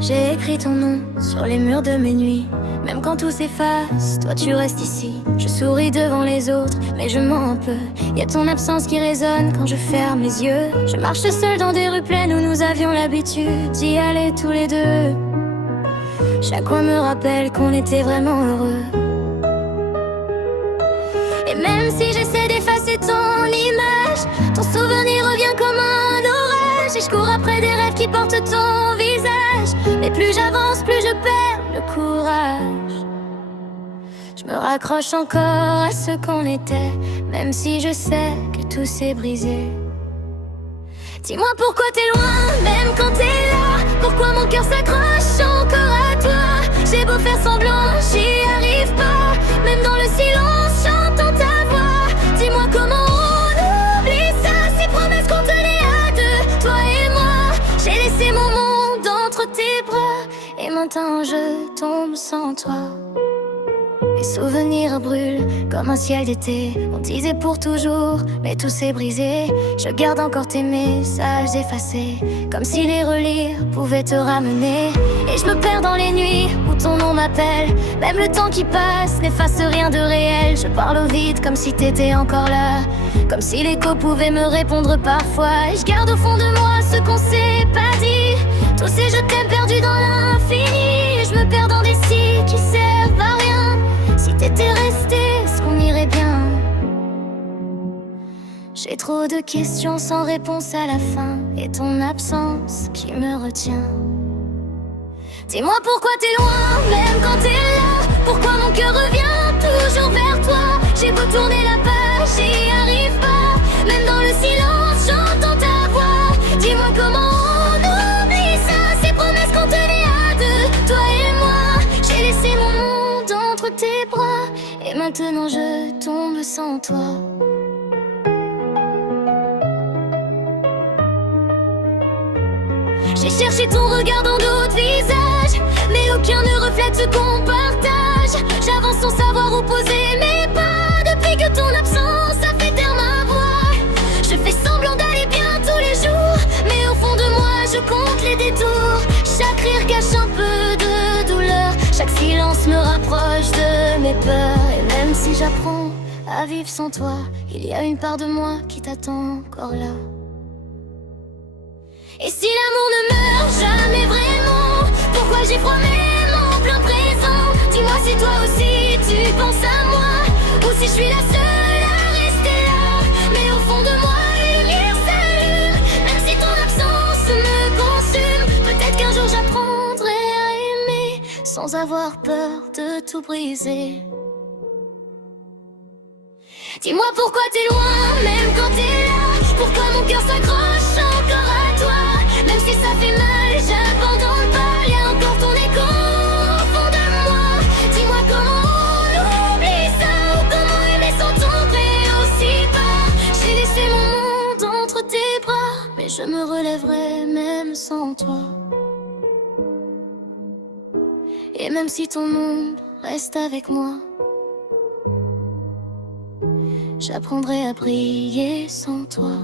J'ai écrit ton nom sur les murs de mes nuits. Même quand tout s'efface, toi tu restes ici. Je souris devant les autres, mais je mens un peu. Y a ton absence qui résonne quand je ferme les yeux. Je marche seule dans des rues pleines où nous avions l'habitude d'y aller tous les deux. Chaque coin me rappelle qu'on était vraiment heureux. Et même si j'essaie d'effacer ton image, ton souvenir revient comme un orage. Et je cours après des rêves qui portent ton visage. Mais plus j'avance, plus je perds le courage. Je me raccroche encore à ce qu'on était, même si je sais que tout s'est brisé. Dis-moi pourquoi t'es loin, même quand t'es là. Pourquoi mon cœur s'accroche encore à toi. J'ai beau faire semblant, j'y arrive pas. Même dans le silence, j'entends ta voix. Dis-moi comment on oublie ça. Ces promesses qu'on tenait à deux, toi et moi. J'ai laissé mon monde entre tes bras. Et maintenant je tombe sans toi. Les souvenirs brûlent comme un ciel d'été. On disait pour toujours, mais tout s'est brisé. Je garde encore tes messages effacés, comme si les relire pouvait te ramener. Et je me perds dans les nuits où ton nom m'appelle. Même le temps qui passe n'efface rien de réel. Je parle au vide comme si t'étais encore là, comme si l'écho pouvait me répondre parfois. Et je garde au fond de moi ce qu'on s'est pas dit. Tous ces je t'aime perdus dans l'infini. Et je me perds dans des si qui servent à rien. Si t'étais resté, est-ce qu'on irait bien? J'ai trop de questions sans réponse à la fin. Et ton absence qui me retient. Dis-moi pourquoi t'es loin, même quand t'es là. Pourquoi mon cœur revient toujours vers toi. J'ai beau tourner la page, j'y arrive pas. Même dans le silence, j'entends ta voix. Dis-moi comment on oublie ça. Ces promesses qu'on tenait à deux, toi et moi. J'ai laissé mon monde entre tes bras. Et maintenant je tombe sans toi. J'ai cherché ton regard dans d'autres visages, mais aucun ne reflète ce qu'on partage. J'avance sans savoir où poser mes pas. Depuis que ton absence a fait taire ma voix. Je fais semblant d'aller bien tous les jours, mais au fond de moi je compte les détours. Chaque rire cache un peu de douleur. Chaque silence me rapproche de mes peurs. Et même si j'apprends à vivre sans toi, il y a une part de moi qui t'attend encore là. Et si l'amour ne meurt jamais vraiment, pourquoi j'ai froid même en plein présent? Dis-moi si toi aussi tu penses à moi, ou si je suis la seule à rester là. Mais au fond de moi les lumières s'allument, même si ton absence me consume. Peut-être qu'un jour j'apprendrai à aimer, sans avoir peur de tout briser. Dis-moi pourquoi t'es loin, même quand t'es là. Pourquoi mon cœur s'accroche encore à toi. Même si ça fait mal, j'abandonne pas. Y'a encore ton écho au fond de moi. Dis-moi comment on oublie ça. Ou comment aimer sans tomber aussi bas. J'ai laissé mon monde entre tes bras, mais je me relèverai même sans toi. Et même si ton monde reste avec moi, j'apprendrai à briller sans toi.